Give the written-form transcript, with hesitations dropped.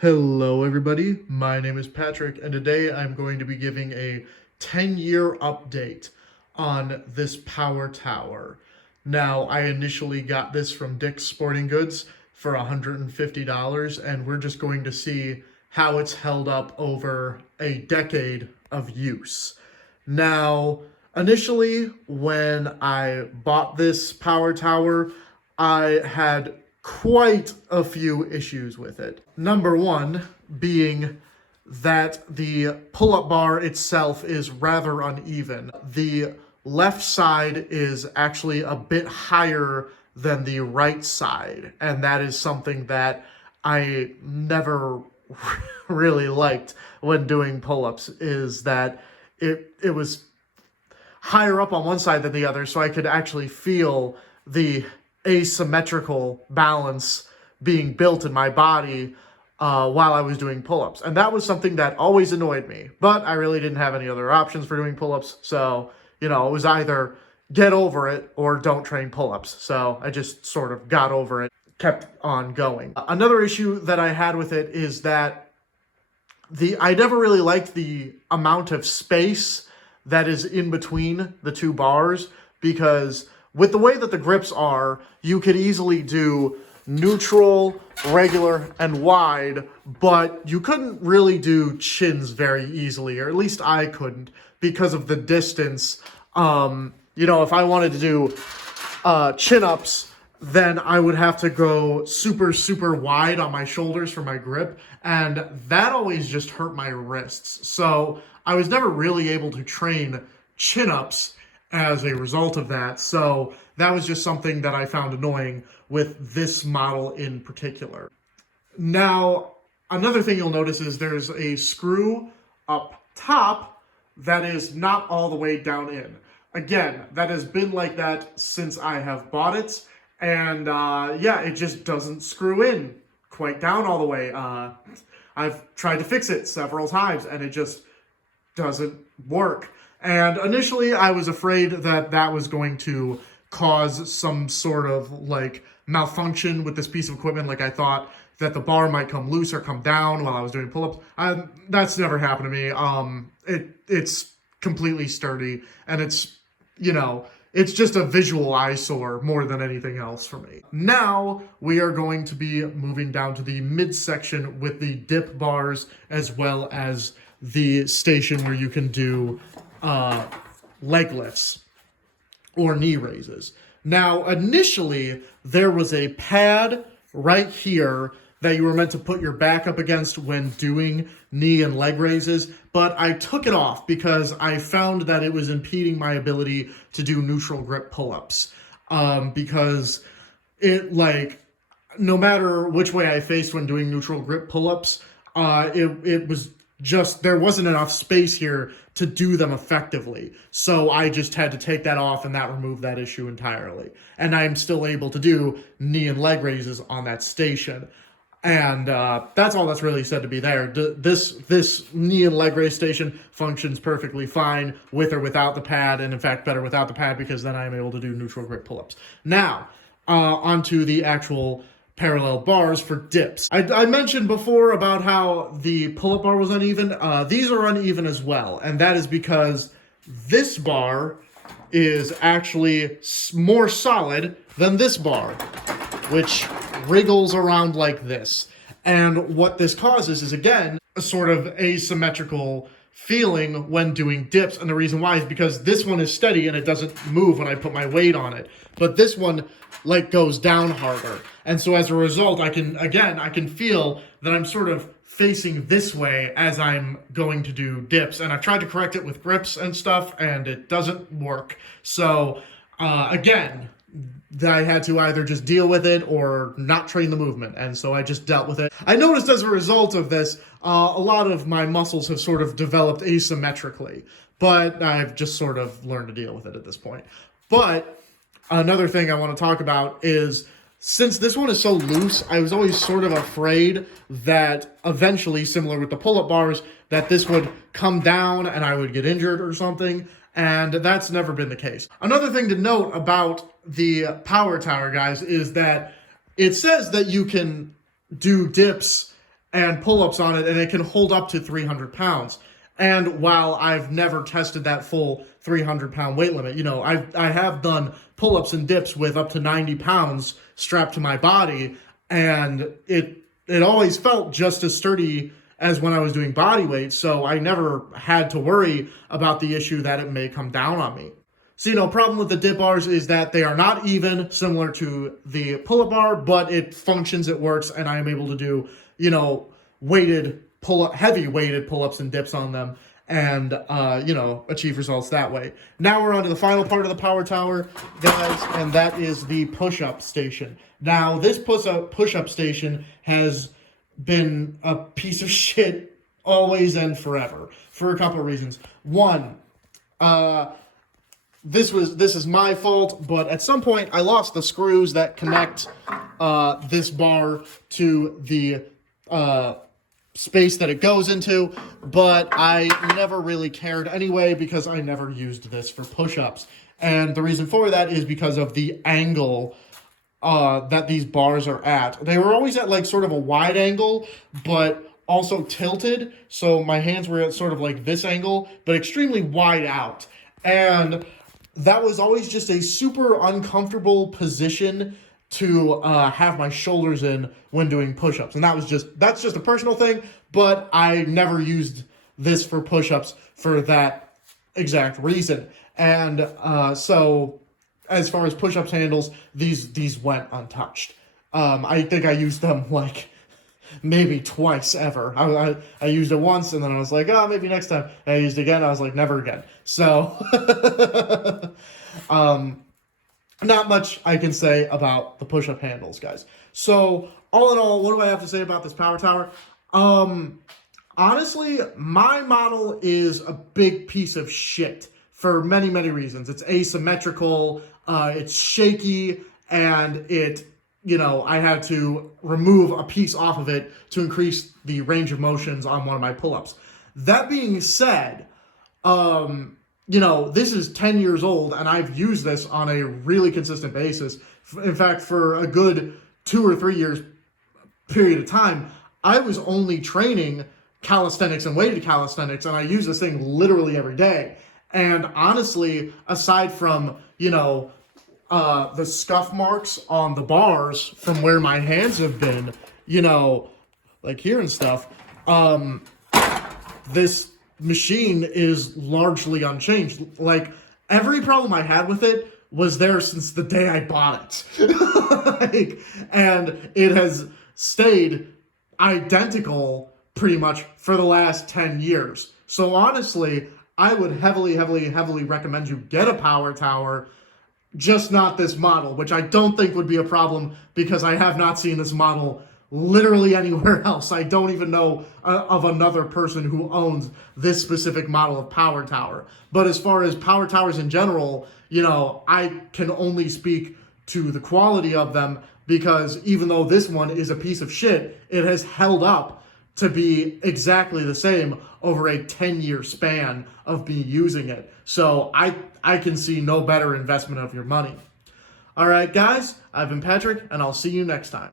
Hello, everybody. My name is Patrick, and today I'm going to be giving a 10-year update on this power tower. Now, I initially got this from Dick's Sporting Goods for $150, and we're just going to see how it's held up over a decade of use. Now, initially, when I bought this power tower, I had quite a few issues with it. Number one being that the pull-up bar itself is rather uneven. The left side is actually a bit higher than the right side, and that is something that I never really liked when doing pull-ups, is that it was higher up on one side than the other, so I could actually feel the asymmetrical balance being built in my body while I was doing pull-ups. And that was something that always annoyed me. But I really didn't have any other options for doing pull-ups. So, it was either get over it or don't train pull-ups. So I just sort of got over it, kept on going. Another issue that I had with it is that I never really liked the amount of space that is in between the two bars, because with the way that the grips are, you could easily do neutral, regular, and wide, but you couldn't really do chins very easily, or at least I couldn't, because of the distance. If I wanted to do chin-ups, then I would have to go super, super wide on my shoulders for my grip, and that always just hurt my wrists. So I was never really able to train chin-ups as a result of that. So that was just something that I found annoying with this model in particular. Now, another thing you'll notice is there's a screw up top that is not all the way down in. Again, that has been like that since I have bought it. And it just doesn't screw in quite down all the way. I've tried to fix it several times and it just doesn't work. And initially I was afraid that that was going to cause some sort of malfunction with this piece of equipment. Like, I thought that the bar might come loose or come down while I was doing pull-ups. That's never happened to me. It's completely sturdy, and it's just a visual eyesore more than anything else for me. Now we are going to be moving down to the midsection with the dip bars, as well as the station where you can do leg lifts or knee raises. Now, initially, there was a pad right here that you were meant to put your back up against when doing knee and leg raises, but I took it off because I found that it was impeding my ability to do neutral grip pull-ups. Because no matter which way I faced when doing neutral grip pull-ups, it was just, there wasn't enough space here to do them effectively. So I just had to take that off, and that removed that issue entirely. And I'm still able to do knee and leg raises on that station. And that's all that's really said to be there. This knee and leg raise station functions perfectly fine with or without the pad, and in fact better without the pad, because then I'm able to do neutral grip pull-ups. Now, onto the actual parallel bars for dips. I mentioned before about how the pull-up bar was uneven. These are uneven as well, and that is because this bar is actually more solid than this bar, which wriggles around like this. And what this causes is, again, a sort of asymmetrical feeling when doing dips. And the reason why is because this one is steady and it doesn't move when I put my weight on it. But this one goes down harder. And so as a result, I can feel that I'm sort of facing this way as I'm going to do dips. And I've tried to correct it with grips and stuff, and it doesn't work. So again, I had to either just deal with it or not train the movement, and so I just dealt with it. I noticed as a result of this, a lot of my muscles have sort of developed asymmetrically, but I've just sort of learned to deal with it at this point. But another thing I want to talk about is, since this one is so loose, I was always sort of afraid that eventually, similar with the pull-up bars, that this would come down and I would get injured or something. And that's never been the case. Another thing to note about the power tower, guys, is that it says that you can do dips and pull-ups on it, and it can hold up to 300 pounds. And while I've never tested that full 300-pound weight limit, I have done pull-ups and dips with up to 90 pounds strapped to my body, and it always felt just as sturdy as when I was doing body weight, so I never had to worry about the issue that it may come down on me. So, problem with the dip bars is that they are not even, similar to the pull-up bar, but it functions, it works, and I am able to do, heavy weighted pull-ups and dips on them, and, achieve results that way. Now we're on to the final part of the Power Tower, guys, and that is the push-up station. Now, this push-up station has been a piece of shit always and forever for a couple of reasons. One, this is my fault, but at some point I lost the screws that connect this bar to the space that it goes into, but I never really cared anyway because I never used this for push-ups. And the reason for that is because of the angle that these bars are at. They were always at like sort of a wide angle, but also tilted, so my hands were at sort of like this angle, but extremely wide out. And that was always just a super uncomfortable position to have my shoulders in when doing push-ups. And that's just a personal thing, but I never used this for push-ups for that exact reason. And so as far as push-ups handles, these went untouched. I think I used them like maybe twice ever. I used it once, and then I was like, oh, maybe next time. And I used it again, I was like, never again. So, not much I can say about the push-up handles, guys. So, all in all, what do I have to say about this Power Tower? Honestly, my model is a big piece of shit for many, many reasons. It's asymmetrical, it's shaky, and I had to remove a piece off of it to increase the range of motions on one of my pull-ups. That being said, this is 10 years old, and I've used this on a really consistent basis. In fact, for a good 2 or 3 years period of time, I was only training calisthenics and weighted calisthenics, and I use this thing literally every day. And honestly, aside from, the scuff marks on the bars from where my hands have been, like here and stuff, this machine is largely unchanged. Like, every problem I had with it was there since the day I bought it. And it has stayed identical pretty much for the last 10 years. So honestly, I would heavily, heavily, heavily recommend you get a Power Tower, just not this model, which I don't think would be a problem because I have not seen this model literally anywhere else. I don't even know of another person who owns this specific model of Power Tower. But as far as Power Towers in general, I can only speak to the quality of them because even though this one is a piece of shit, it has held up to be exactly the same over a 10-year span of me using it. So I can see no better investment of your money. All right, guys, I've been Patrick, and I'll see you next time.